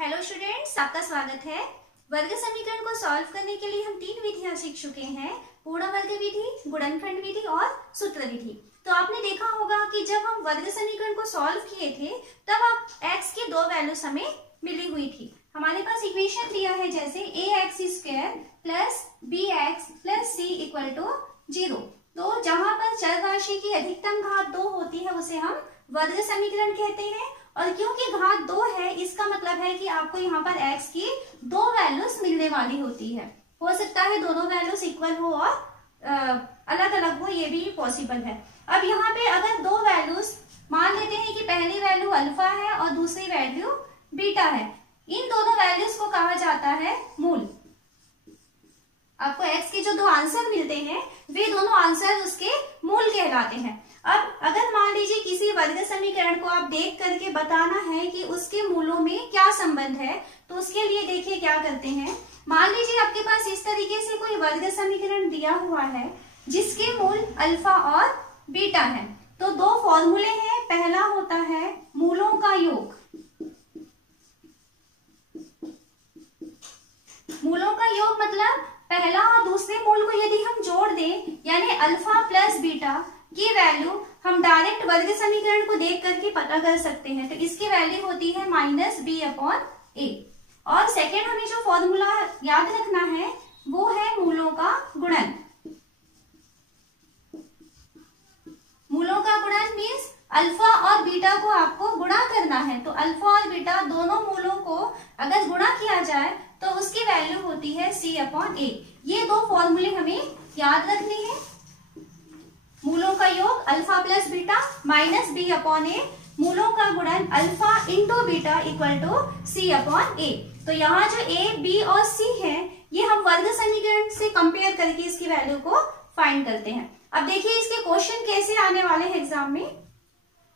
Hello students, आपका स्वागत है। वर्ग समीकरण को सॉल्व करने के लिए हम 3 विधियां सीख चुके हैं, पूर्ण वर्ग विधि, गुणनखंड विधि और सूत्र विधि। तो आपने देखा होगा कि जब हम वर्ग समीकरण को सॉल्व किए थे तब आप x की दो वैल्यूज हमें मिली हुई थी। हमारे पास इक्वेशन दिया है जैसे ax² plus bx plus c equal to 0। तो जहां पर चर राशि की अधिकतम घात 2 होती है उसे हम वर्ग समीकरण कहते हैं। और क्योंकि घात 2 है इसका मतलब है कि आपको यहाँ पर x की दो वैल्यूज मिलने वाली होती है। हो सकता है दोनों वैल्यूज इक्वल हो और अलग अलग हो, ये भी पॉसिबल है। अब यहाँ पे अगर दो वैल्यूज मान लेते हैं कि पहली वैल्यू अल्फा है और दूसरी वैल्यू बीटा है, इन दोनों वैल्यूज को कहा जाता है मूल। आपको x के जो दो आंसर मिलते हैं वे दोनों आंसर उसके मूल कहलाते हैं। अब अगर मान लीजिए किसी वर्ग समीकरण को आप देख करके बताना है कि उसके मूलों में क्या संबंध है, तो उसके लिए देखिए क्या करते हैं। मान लीजिए आपके पास इस तरीके से कोई वर्ग समीकरण दिया हुआ है जिसके मूल अल्फा और बीटा है। तो दो फॉर्मूले हैं, पहला होता है मूलों का योग। मूलों का योग मतलब पहला और दूसरे मूल को यदि हम जोड़ दें, यानी अल्फा प्लस बीटा की वैल्यू हम डायरेक्ट वर्ग समीकरण को देख करके पता कर सकते हैं। तो इसकी वैल्यू होती है -b/a। और सेकेंड हमें जो फॉर्मूला याद रखना है वो है मूलों का गुणन। मूलों का गुणन मीन्स अल्फा और बीटा को आपको गुणा करना है। तो अल्फा और बीटा दोनों मूलों को अगर गुणा किया जाए तो उसकी वैल्यू होती है c/a। ये दो फॉर्मूले हमें याद रखने हैं। मूलों का योग alpha plus beta minus b/a, मूलों का गुणन alpha into beta equal to c/a। तो यहाँ जो a, b और c है ये हम वर्ग समीकरण से कंपेयर करके इसकी वैल्यू को फाइंड करते हैं। अब देखिए इसके क्वेश्चन कैसे आने वाले हैं एग्जाम में।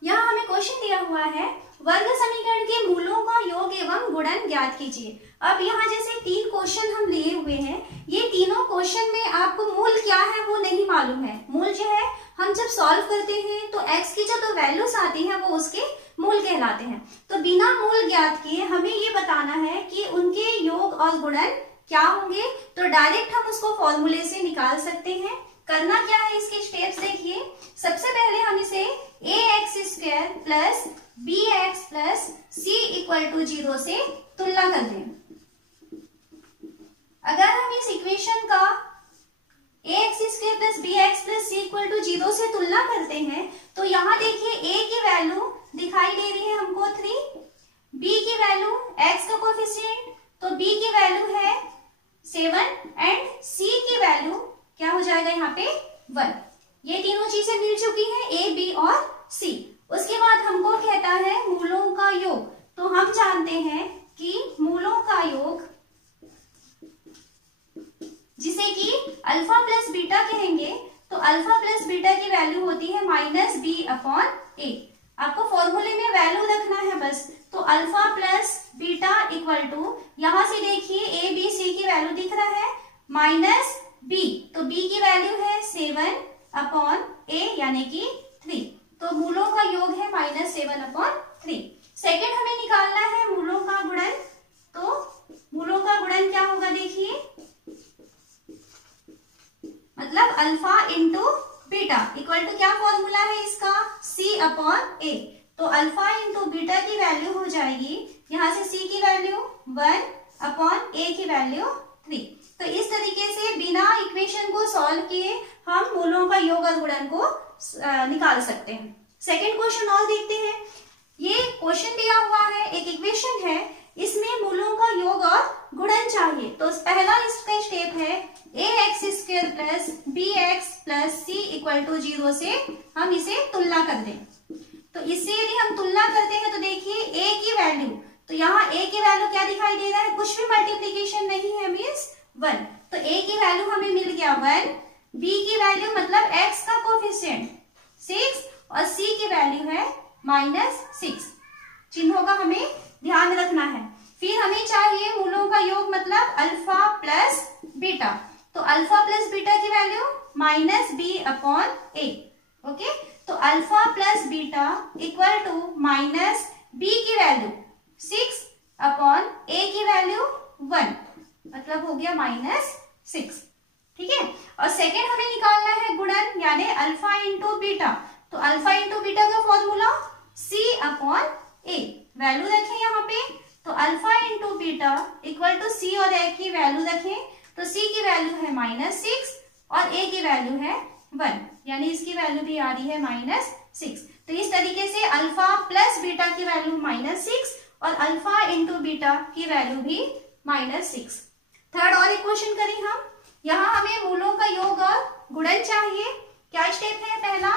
यहाँ हमें क्वेश्चन दिया हुआ है वर्ग समीकरण के मूलों का योग एवं गुणन ज्ञात कीजिए। अब यहाँ जैसे 3 क्वेश्चन हम लिए हुए हैं, ये तीनों क्वेश्चन में आपको मूल क्या है वो नहीं मालूम है। मूल जो है हम जब सॉल्व करते हैं तो x की जो दो वैल्यूज आती हैं वो उसके मूल कहलाते हैं। तो बिना मूल ज्ञात किए हमें ये बताना है कि उनके योग और गुणन क्या होंगे। तो डायरेक्ट हम उसको फॉर्मूले से निकाल सकते हैं। करना क्या है, इसके स्टेप्स देखिए। सबसे पहले हम इसे ax² plus bx plus c equal to 0 से तुलना कर दें। अगर हम इस इक्वेशन का ax² plus bx plus c equal to 0 से तुलना करते हैं तो यहाँ देखिए a की वैल्यू दिखाई दे रही है हमको 3, b की वैल्यू x का कोफिशिएंट तो b की वैल्यू है 7 एंड c की वैल्यू क्या हो जाएगा यहाँ पे 1। ये तीनों चीजें मिल चुकी हैं a, b और c। उसके बाद हमको कहता है मूलों का योग। तो हम जानते हैं कि मूलों का योग जिसे कि अल्फा प्लस बीटा कहेंगे, तो अल्फा प्लस बीटा की वैल्यू होती है -b/a। आपको फॉर्मूले में वैल्यू रखना है बस। तो alpha plus beta equal to, यहां से देखिए a, b, c की वैल्यू दिख रहा है -b, तो b की वैल्यू है 7/a यानी कि 3। तो मूलों का योग है -7/3। सेकेंड हमें निकालना है मूलों का गुणन। तो मूलों का गुणन क्या होगा देखिए, मतलब alpha into beta equal to क्या फॉर्मूला है इसका c/a। तो अल्फा इंटू बीटा की वैल्यू हो जाएगी, यहाँ से c की वैल्यू 1/a की वैल्यू 3। तो इस तरीके से बिना इक्वेशन को सॉल्व किए हम मूलों का योग और गुणन को निकाल सकते हैं। सेकंड क्वेश्चन और देखते हैं। ये क्वेश्चन दिया हुआ है, एक इक्वेशन है, इसमें मूलों का योग और गुणन चाहिए। तो पहला इसका स्टेप है ax² plus bx plus c equal to 0 से हम इसे तुलना कर दें। तो इससे यदि हम तुलना करते हैं तो देखिए a की वैल्यू, तो यहाँ a की वैल्यू क्या दिखाई दे रहा है, कुछ भी मल्टीप्लीकेशन नहीं है मीन्स 1। तो a की वैल्यू हमें मिल गया 1, b की वैल्यू मतलब x का कोफिशिएंट 6 और c की वैल्यू है -6। चिन्हों का हमें ध्यान रखना है। फिर हमें चाहिए मूलों का योग मतलब अल्फा प्लस बीटा। तो अल्फा प्लस बीटा की वैल्यू -b/a। ओके, तो alpha plus beta equal to -b की वैल्यू 6 अपॉन a की वैल्यू 1, मतलब हो गया -6। ठीक है, और सेकेंड हमें निकालना है गुणन, यानी अल्फा इंटू बीटा। तो अल्फा इंटू बीटा का formula c upon a, value रखें यहाँ पे, तो alpha into beta equal to c और a की वैल्यू रखें, तो c की वैल्यू है -6 और a की वैल्यू है 1, यानी इसकी वैल्यू भी आ रही है -6। तो इस तरीके से अल्फा प्लस बीटा की वैल्यू -6 और अल्फा इंटू बीटा की वैल्यू भी -6। थर्ड और इक्वेशन करें हम, यहाँ हमें मूलों का योग और गुणन चाहिए। क्या स्टेप है? पहला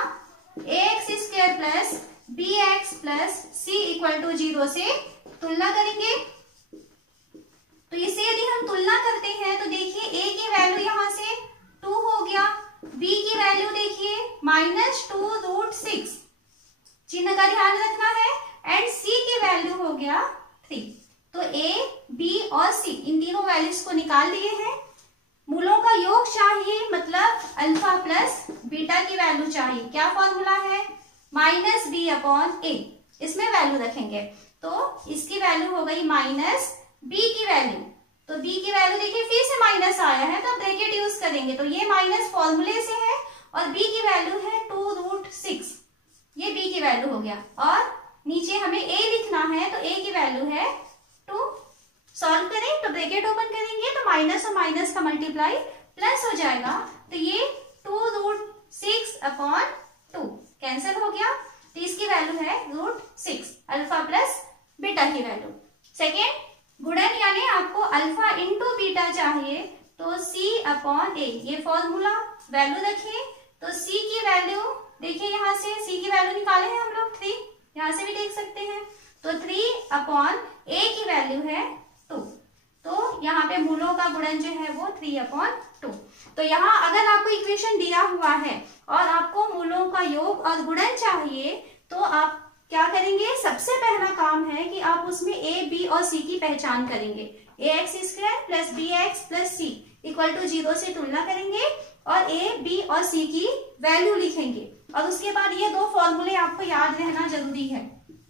ax² plus bx plus c equal to 0 से तुलना करेंगे। तो इसे यदि हम तुलना करते हैं तो देखिए a की वैल्यू यहाँ से 2 हो गया, b की वैल्यू देखिए -2√6, चिन्ह का ध्यान रखना है, एंड c की वैल्यू हो गया 3। तो a, b और c इन तीनों वैल्यूज को निकाल लिए हैं। मूलों का योग चाहिए, मतलब अल्फा प्लस बीटा की वैल्यू चाहिए। क्या फॉर्मूला है? -b अपॉन a, इसमें वैल्यू रखेंगे, तो इसकी वैल्यू हो गई -b की वैल्यू, तो b की वैल्यू देखिए फिर से माइनस आया है तो ब्रैकेट यूज करेंगे, तो ये माइनस फॉर्मूले से है, और b की वैल्यू है 2√6, ये b की वैल्यू हो गया, और नीचे हमें a लिखना है, तो a की वैल्यू है 2। सॉल्व करें तो ब्रैकेट ओपन करेंगे तो माइनस और माइनस का मल्टीप्लाई प्लस हो जाएगा, तो ये 2√6 अपॉन 2 कैंसिल हो गया, तो इसकी वैल्यू है √6, अल्फा प्लस बीटा की वैल्यू। सेकेंड गुणन, यानी आपको अल्फा इंटू बीटा चाहिए, तो c अपॉन a, ये फॉर्मूला वैल्यू रखिए, तो c की वैल्यू देखिए, यहाँ से c की वैल्यू निकाले हैं हम लोग 3, यहाँ से भी देख सकते हैं, तो 3 अपॉन a की वैल्यू है 2, तो यहाँ पे मूलों का गुणन जो है वो 3/2। तो यहाँ अगर आपको इक्वेशन दिया हुआ है और आपको मूलों का योग और गुणन चाहिए, तो आप क्या करेंगे? सबसे पहला काम है कि आप उसमें a, b और c की पहचान करेंगे। ax² plus bx plus c equal to 0 से तुलना करेंगे और a, b और c की वैल्यू लिखेंगे, और उसके बाद ये दो फॉर्मूले आपको याद रहना जरूरी है।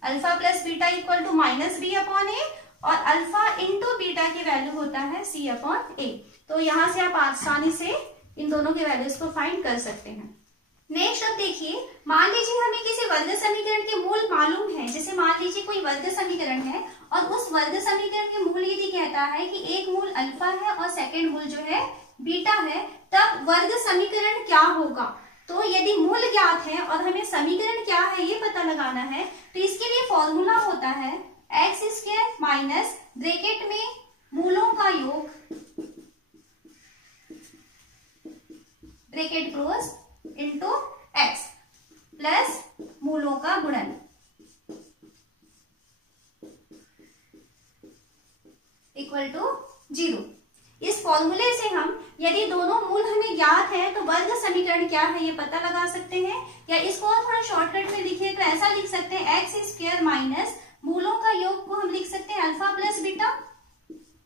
Alpha plus beta equal to -b upon a, और अल्फा इंटू बीटा की वैल्यू होता है c अपॉन a। तो यहाँ से आप आसानी से इन दोनों की वैल्यूज को फाइंड कर सकते हैं। नेक्स्ट अब देखिए, मान लीजिए हमें किसी वर्ग समीकरण के मूल मालूम है, जैसे मान लीजिए कोई वर्ग समीकरण है और उस वर्ग समीकरण के मूल यदि कहता है कि एक मूल अल्फा है और सेकंड मूल जो है बीटा है, तब वर्ग समीकरण क्या होगा। तो यदि मूल ज्ञात है और हमें समीकरण क्या है ये पता लगाना है, तो इसके लिए फॉर्मूला होता है x² माइनस ब्रैकेट में मूलों का योग, bracket close, into x plus मूलों का गुणन इक्वल टू 0। इस फॉर्मूले से हम यदि दोनों मूल हमें ज्ञात है तो वर्ग समीकरण क्या है ये पता लगा सकते हैं, या इसको और थोड़ा शॉर्टकट में लिखे तो ऐसा लिख सकते हैं x² माइनस मूलों का योग को हम लिख सकते हैं alpha plus beta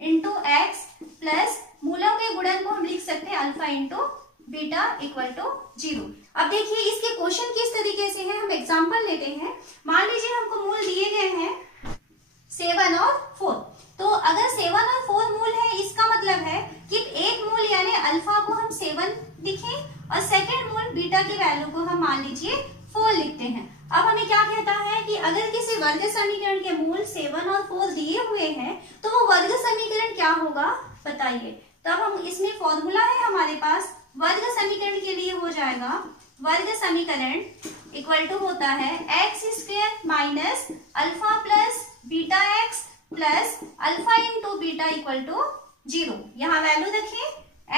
into x plus मूलों के गुणन को हम लिख सकते हैं alpha into beta equal to 0। अब देखिए इसके क्वेश्चन किस तरीके से है, हम एग्जांपल लेते हैं। मान लीजिए हमको मूल दिए गए हैं 7 और 4, तो अगर 7 और 4 मूल है, इसका मतलब है कि एक मूल यानी अल्फा को हम 7 लिखें और सेकंड मूल बीटा की वैल्यू को हम मान लीजिए 4 लिखते हैं। अब हमें क्या कहता है कि अगर किसी वर्ग समीकरण के मूल 7 और 4 दिए हुए हैं तो वो वर्ग समीकरण क्या होगा बताइए। तब हम इसमें फॉर्मूला है हमारे पास, वर्ग समीकरण के लिए हो जाएगा वर्ग समीकरण इक्वल टू होता है x² minus alpha plus beta x plus alpha into beta equal to 0। यहाँ वैल्यू रखें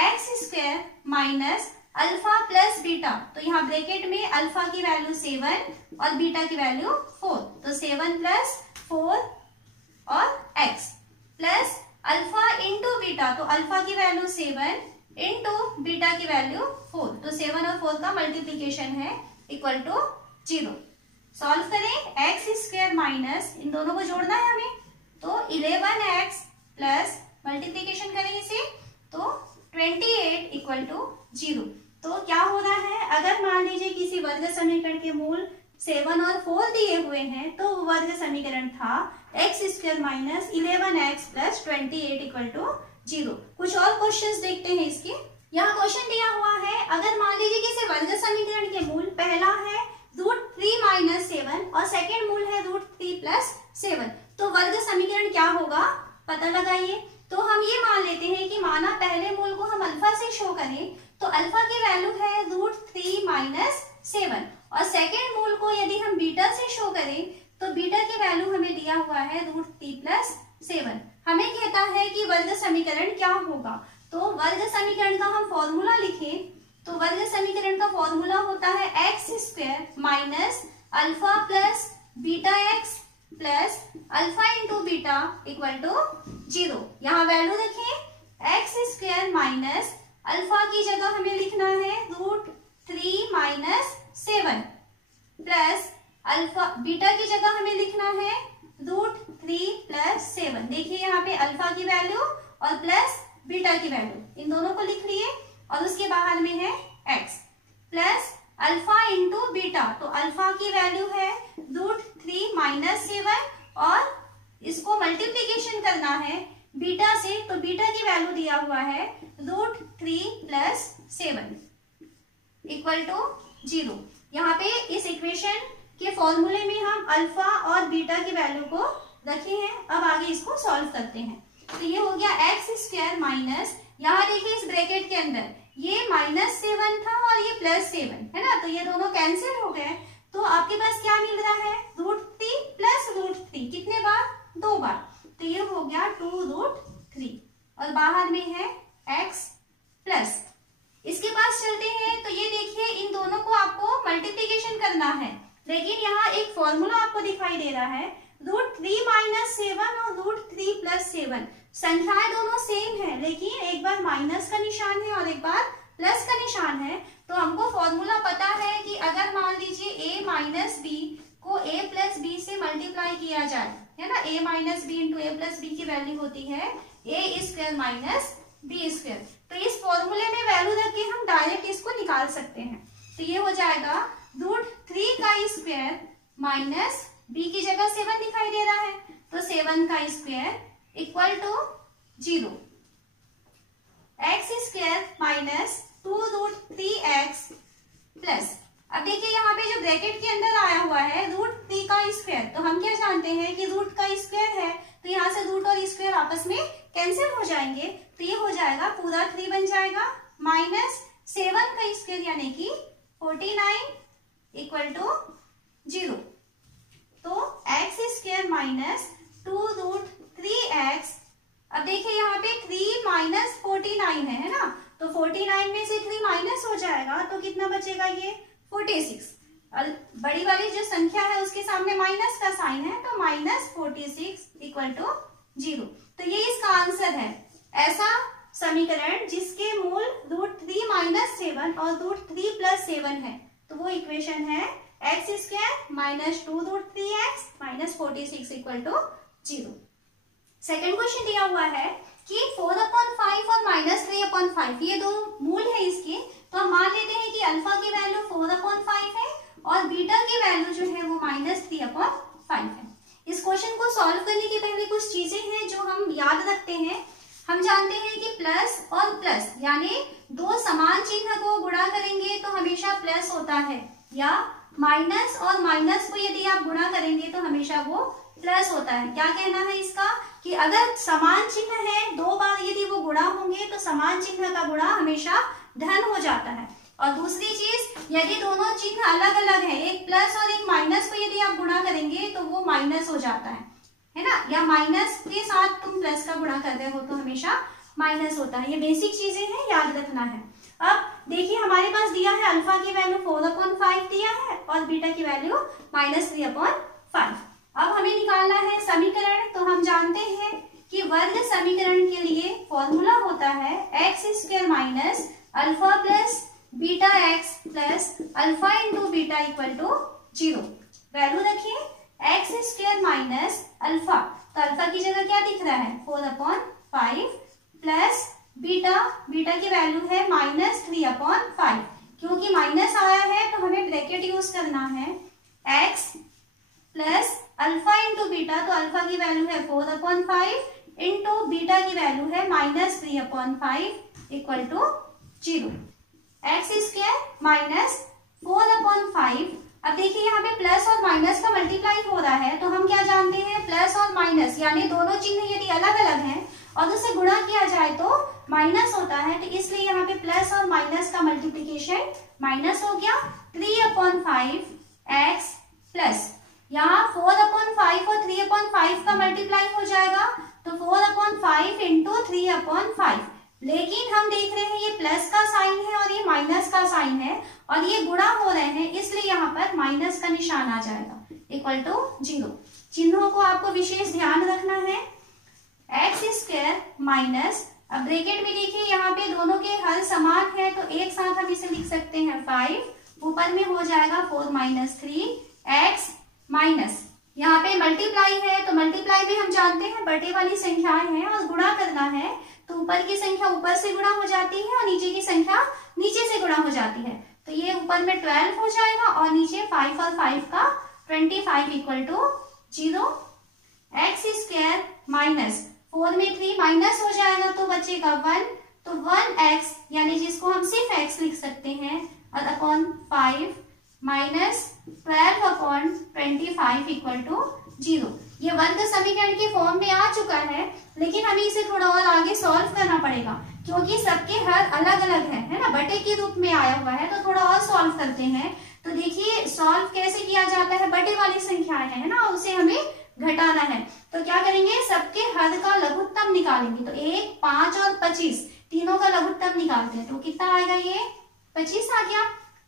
x² minus alpha plus beta, तो यहाँ ब्रैकेट में अल्फा की वैल्यू 7 और बीटा की वैल्यू 4, तो 7 प्लस 4 और x plus alpha into beta, तो अल्फा की वैल्यू 7 इंटू बीटा की वैल्यू 4, तो 7 और 4 का मल्टीप्लीकेशन है इक्वल टू 0। सॉल्व करें x² माइनस, इन दोनों को जोड़ना है हमें, तो 11x प्लस मल्टीप्लीकेशन करें इसे तो 28 इक्वल टू 0। तो क्या हो रहा है, अगर मान लीजिए किसी वर्ग समीकरण के मूल 7 और 4 दिए हुए हैं, तो वर्ग समीकरण था x² minus 11x plus 28 equal to 0। कुछ और क्वेश्चंस देखते हैं इसके। यहाँ क्वेश्चन दिया हुआ है, अगर मान लीजिए किसी वर्ग समीकरण के मूल पहला है √3 माइनस 7 और सेकेंड मूल है √3 प्लस 7, तो वर्ग समीकरण क्या होगा पता लगाइए। तो हम ये मान लेते हैं कि माना पहले मूल को हम अल्फा से शो करें, तो अल्फा की वैल्यू है √3 माइनस 7 और सेकेंड मूल को यदि हम बीटा से शो करें तो बीटा की वैल्यू हमें दिया हुआ है √3 प्लस 7। हमें कहता है कि वर्ग समीकरण क्या होगा। तो वर्ग समीकरण का हम फॉर्मूला लिखें, तो वर्ग समीकरण का फॉर्मूला होता है x² minus alpha plus beta x plus alpha into beta equal to 0। यहाँ वैल्यू देखें, x² माइनस अल्फा की जगह हमें लिखना है √3 माइनस 7 प्लस अल्फा बीटा की जगह हमें लिखना है √3 प्लस 7। देखिए यहाँ पे अल्फा की वैल्यू और प्लस बीटा की वैल्यू, इन दोनों को लिख लिए और उसके बाहर में है x plus alpha into beta, तो अल्फा की वैल्यू है √3 माइनस 7 और इसको मल्टीप्लीकेशन करना है बीटा से, तो बीटा की वैल्यू दिया हुआ है √3 प्लस 7 इक्वल टू 0। यहाँ पे इस इक्वेशन के फॉर्मूले में हम अल्फा और बीटा की वैल्यू को रखे हैं। अब आगे इसको सॉल्व करते हैं। तो ये हो गया x² माइनस, यहाँ देखिए इस ब्रैकेट के अंदर ये -7 था और ये +7 है ना, तो ये दोनों कैंसिल हो गए। तो आपके पास क्या मिल रहा है √3 प्लस √3, कितने बार 2 बार, तो ये हो गया 2√3 और बाहर में है x प्लस। इसके पास चलते हैं, तो ये देखिए इन दोनों को आपको मल्टीप्लीकेशन करना है, लेकिन यहाँ एक फॉर्मूला आपको दिखाई दे रहा है √3 माइनस 7 और √3 प्लस 7। संख्याएं दोनों सेम है, लेकिन एक बार माइनस का निशान है और एक बार प्लस का निशान है। तो हमको फॉर्मूला पता है कि अगर मान लीजिए a माइनस बी को a प्लस बी से मल्टीप्लाई किया जाए, है ना, a minus b into a plus b की वैल्यू होती है a² माइनस b²। तो इस फॉर्मूले में वैल्यू रख के हम डायरेक्ट इसको निकाल सकते हैं। तो ये हो जाएगा √3 का स्क्वायर माइनस b की जगह 7 दिखाई दे रहा है, तो 7 का square equal to 0। x² minus 2√3x plus, अब देखिए यहाँ पे जो ब्रैकेट के अंदर आया हुआ है √3 का स्क्वायर, तो हम क्या जानते हैं कि रूट का स्क्वायर है, तो यहाँ से रूट और स्क्वायर आपस में कैंसिल हो जाएंगे, तो ये हो जाएगा पूरा 3 बन जाएगा माइनस 7 का स्क्वायर यानी कि 49 इक्वल टू 0। तो x² माइनस 2√3x, अब देखिए यहाँ पे 3 माइनस 49 है ना, तो 49 में से 3 माइनस हो जाएगा तो कितना बचेगा ये 46। बड़ी वाली जो संख्या है उसके सामने माइनस का साइन है, तो -46 इक्वल टू 0। तो ये इसका आंसर है, ऐसा समीकरण जिसके मूल √3 माइनस 7 और √3 प्लस 7 है, तो वो इक्वेशन है x² minus 2√3x minus 46 equal to 0। Second question दिया हुआ है कि 4/5 और -3/5 ये दो मूल है इसके, तो हम मान लेते हैं कि अल्फा की वैल्यू 4/5 है और बीटा की वैल्यू जो है वो -3/5 है। इस क्वेश्चन को सॉल्व करने के पहले कुछ चीजें हैं जो हम याद रखते हैं। हम जानते हैं कि प्लस और प्लस यानी दो समान चिन्ह को गुणा करेंगे तो हमेशा प्लस होता है, या माइनस और माइनस को यदि आप गुणा करेंगे तो हमेशा वो प्लस होता है। क्या कहना है इसका कि अगर समान चिन्ह है, दो बार यदि वो गुणा होंगे तो समान चिन्ह का गुणा हमेशा धन हो जाता है। और दूसरी चीज, यदि दोनों चिन्ह अलग अलग है, एक प्लस और एक माइनस को यदि आप गुणा करेंगे तो वो माइनस हो जाता है ना, या माइनस के साथ तुम प्लस का गुणा कर रहे हो तो हमेशा माइनस होता है। ये बेसिक चीजें हैं, याद रखना है। अब देखिए हमारे पास दिया है अल्फा की वैल्यू 4/5 दिया है और बीटा की वैल्यू -3/5। अब हमें निकालना है समीकरण, तो हम जानते हैं कि वर्ग समीकरण के लिए फॉर्मूला होता है x² minus alpha plus beta x plus alpha into beta equal to 0। Value रखिए x² माइनस अल्फा, तो अल्फा की जगह क्या दिख रहा है 4/5 प्लस बीटा, बीटा की वैल्यू है -3/5। क्योंकि माइनस आया है तो हमें ब्रैकेट यूज करना है, की वैल्यू है 4/5 इंटू बीटा की वैल्यू है -3/5 equal to 0। X square minus 4/5। अब देखिए यहाँ पे प्लस और माइनस का मल्टीप्लाई हो रहा है, तो हम क्या जानते हैं, प्लस और माइनस यानी दोनों चिन्ह यदि अलग अलग हैं और उसे गुणा किया जाए तो माइनस होता है, तो इसलिए यहाँ पे प्लस और माइनस का मल्टीप्लीकेशन माइनस हो गया। 3/5 एक्स प्लस यहाँ 4/5 और 3/5 का मल्टीप्लाई हो जाएगा, तो 4/5 इंटू 3/5। लेकिन हम देख रहे हैं ये प्लस का साइन है और ये माइनस का साइन है और ये गुणा हो रहे हैं, इसलिए यहाँ पर माइनस का निशान आ जाएगा इक्वल टू 0। चिन्हों को आपको विशेष ध्यान रखना है। एक्स स्क्वायर माइनस, अब ब्रैकेट में देखिए यहाँ पे दोनों के हल समान है, तो एक साथ हम इसे लिख सकते हैं 5, ऊपर में हो जाएगा 4 - 3 एक्स माइनस, यहाँ पे मल्टीप्लाई है तो मल्टीप्लाई में हम जानते हैं बटे वाली संख्याएं हैं और गुणा करना है, तो ऊपर की संख्या ऊपर से गुणा हो जाती है और नीचे की संख्या नीचे से गुणा हो जाती है, तो ये ऊपर में 12 हो जाएगा और नीचे 5 और 5 का 25 equal to 0। X square minus 4 में 3 माइनस हो जाएगा तो बचेगा 1, तो 1x यानी जिसको हम सिर्फ x लिख सकते हैं और अपॉन 5 माइनस 12/25 इक्वल टू 0। ये वर्ग समीकरण के फॉर्म में आ चुका है, लेकिन हमें इसे थोड़ा और आगे सॉल्व करना पड़ेगा क्योंकि सबके हर अलग अलग है ना, बटे के रूप में आया हुआ है, तो थोड़ा और सॉल्व करते हैं। तो देखिए सॉल्व कैसे किया जाता है, बटे वाली संख्याएं है ना, उसे हमें घटाना है, तो क्या करेंगे, सबके हर का लघुत्तम निकालेंगे, तो 1, 5 और 25 तीनों का लघुत्तम निकालते हैं, तो कितना आएगा, ये 25 आ गया।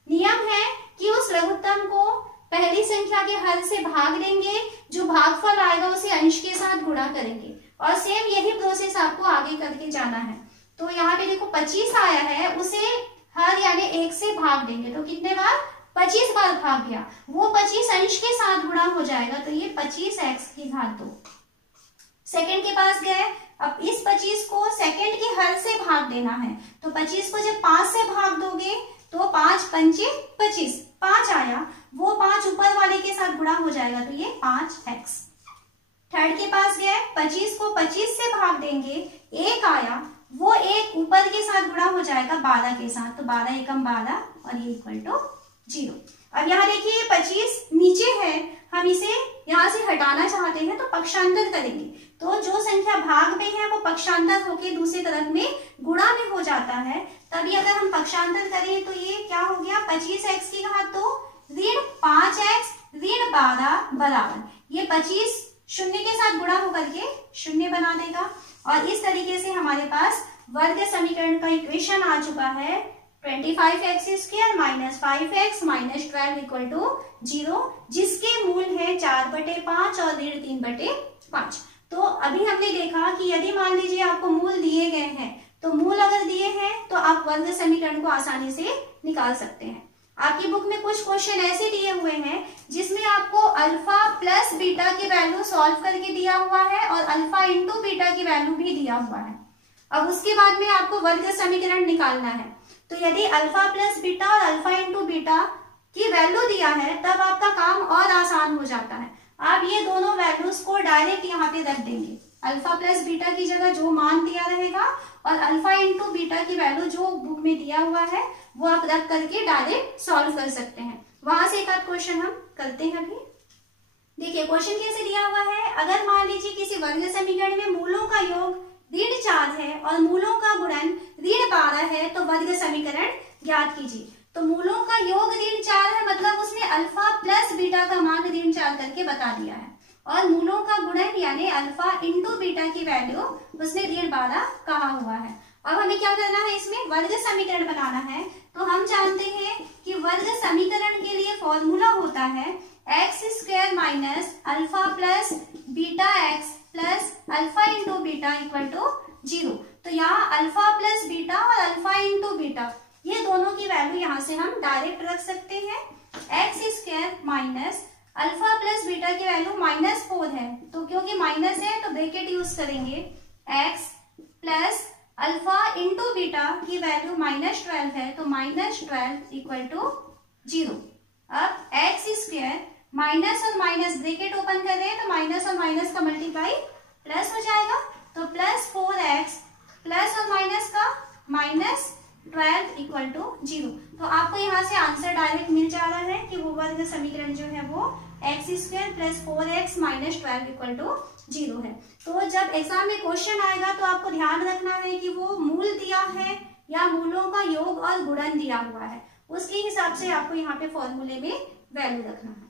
नियम है कि उस लघुत्तम को पहली संख्या के हर से भाग देंगे, जो भागफल आएगा उसे अंश के साथ गुणा करेंगे और सेम यही प्रोसेस आपको आगे करके जाना है। तो यहाँ पे देखो 25 आया है, उसे हर यानी 1 से भाग देंगे, तो कितने बार, 25 बार भाग गया, वो 25 अंश के साथ गुणा हो जाएगा, तो ये 25x की घात 2। सेकंड के पास गए, अब इस 25 को सेकंड के हर से भाग देना है, तो 25 को जब 5 से भाग दोगे तो 5 × 5 = 25, 5 आया, वो 5 ऊपर वाले के साथ गुणा हो जाएगा, तो ये 5x। थर्ड के पास गए, 25 को 25 से भाग देंगे, 1 आया, वो 1 ऊपर के साथ गुणा हो जाएगा 12 के साथ, तो 12 × 12 और ये इक्वल टू 0। अब यहाँ देखिए 25 नीचे है, हम इसे यहाँ से हटाना चाहते हैं तो पक्षांतर करेंगे, तो जो संख्या भाग में है वो पक्षांतर होके दूसरी तरफ में गुणा में हो जाता है, तभी अगर हम पक्षांतर करें तो ये क्या हो गया, 25x की घात 2 ऋण 5x ऋण 12 बराबर, ये 25 शून्य के साथ गुणा होकर के शून्य बना देगा, और इस तरीके से हमारे पास वर्ग समीकरण का इक्वेशन आ चुका है 25x² - 5x - 12 इक्वल टू 0, जिसके मूल है 4/5 और ऋण 3/5। तो अभी हमने देखा कि यदि मान लीजिए आपको मूल दिए गए हैं, तो मूल अगर दिए हैं तो आप वर्ग समीकरण को आसानी से निकाल सकते हैं। आपकी बुक में कुछ क्वेश्चन ऐसे दिए हुए हैं जिसमें आपको अल्फा प्लस बीटा की वैल्यू सॉल्व करके दिया हुआ है और अल्फा इंटू बीटा की वैल्यू भी दिया हुआ है। अब उसके बाद में आपको वर्ग समीकरण निकालना है, तो यदि अल्फा प्लस बीटा और अल्फा इंटू बीटा की वैल्यू दिया है तब आपका काम और आसान हो जाता है। आप ये दोनों वैल्यूज को डायरेक्ट यहाँ पे रख देंगे, अल्फा प्लस बीटा की जगह जो मान दिया रहेगा और अल्फा इंटू बीटा की वैल्यू जो बुक में दिया हुआ है वो आप रख करके डायरेक्ट सॉल्व कर सकते हैं। वहां से एक आध क्वेश्चन हम करते हैं अभी। देखिए क्वेश्चन कैसे दिया हुआ है, अगर मान लीजिए किसी वर्ग समीकरण में मूलों का योग ऋण 4 है और मूलों का गुणन ऋण 12 है, तो वर्ग समीकरण ज्ञात कीजिए। तो मूलों का योग ऋण 4 है, मतलब उसने अल्फा प्लस बीटा का मान ऋण 4 करके बता दिया है, और मूलों का गुणन यानी अल्फा इंटू बीटा की वैल्यू उसने ऋण 12 कहा हुआ है। अब हमें क्या करना है, इसमें वर्ग समीकरण बनाना है। तो हम जानते हैं कि वर्ग समीकरण के लिए फॉर्मूला होता है x² minus alpha plus beta x plus alpha into beta equal to 0। तो यहाँ अल्फा प्लस बीटा और अल्फा इंटू बीटा ये दोनों की वैल्यू यहाँ से हम डायरेक्ट रख सकते हैं। x² minus alpha plus beta की वैल्यू -4 है, तो क्योंकि माइनस है तो ब्रैकेट यूज करेंगे, x plus alpha into beta की वैल्यू -12 है, तो -12 इक्वल टू 0। अब x² माइनस और माइनस ब्रैकेट ओपन कर रहे हैं तो माइनस और माइनस का मल्टीप्लाई प्लस हो जाएगा, तो प्लस 4x प्लस और माइनस का माइनस 12 इक्वल टू 0। तो आपको यहाँ से आंसर डायरेक्ट मिल जा रहा है कि वो वर्ग समीकरण जो है वो x square plus 4x minus 12 equal to 0 है। तो जब एग्जाम में क्वेश्चन आएगा तो आपको ध्यान रखना है कि वो मूल दिया है या मूलों का योग और गुणन दिया हुआ है, उसके हिसाब से आपको यहाँ पे फॉर्मूले में वैल्यू रखना है।